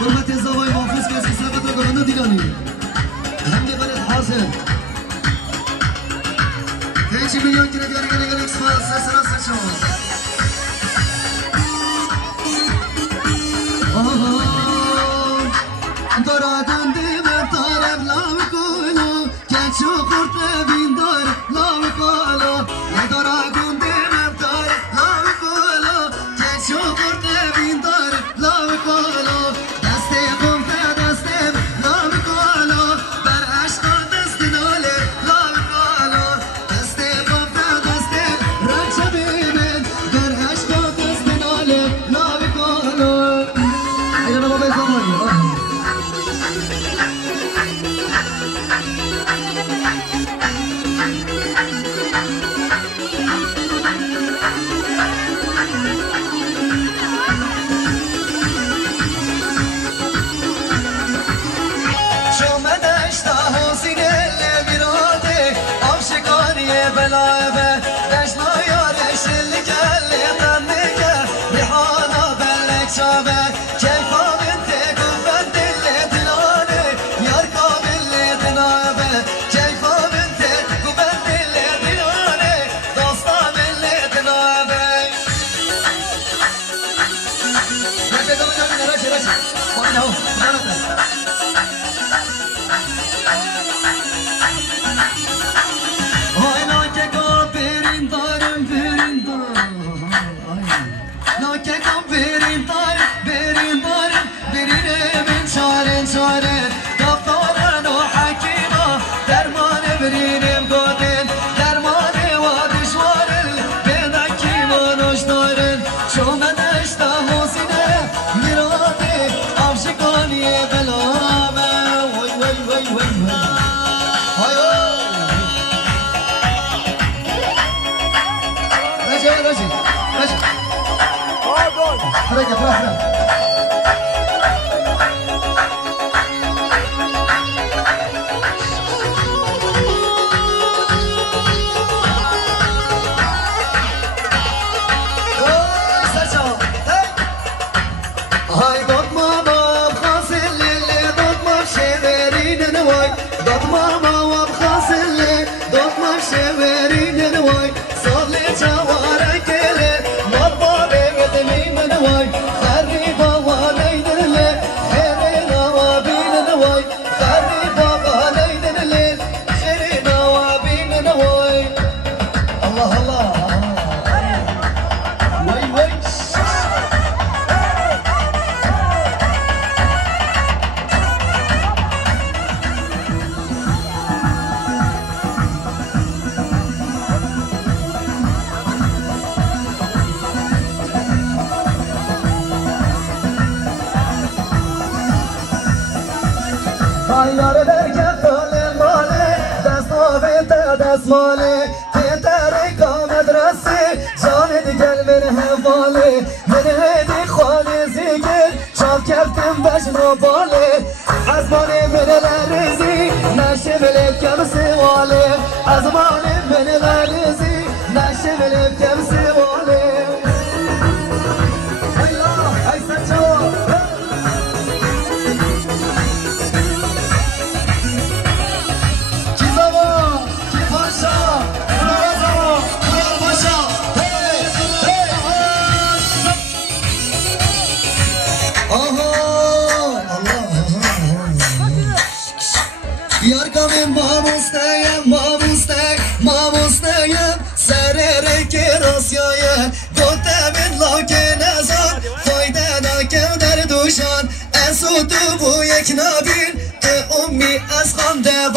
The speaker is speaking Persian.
حرمت زوای محفوظ کسی ثبت و گرانو دیگانی هم یه برد حاضر هیچی میلیون که نگاری گلی گلی اکسپاس سر راست شما دارادن دیمر تارب لام کولو کچو خورت بیندار لام کولو دارادن دیمر تارب لام کولو کچو خورت بیندار لام کولو دسته قمته دسته لام کولو بر عشق دست ناله لام کولو دسته قمته دسته رنج بیمن بر عشق دست ناله لام کولو اینا بابا زمانی یار درکت دل ماله دست آویت دست ماله تیتر کامد رسی جان دیگل من حواله من هیدی خالی زیگر چاپ کفتیم بشنو باله از مالی من لرزی نشه بلیب کم سواله از مالی من لرزی نشه بلیب کم سواله ایلا ایسا چوا یار کامیم ما مستیم سرره که راسیایه گوته من لاکه نزار فایده ناکم در دوشان اسو تو بو یک نابین که امی از خانده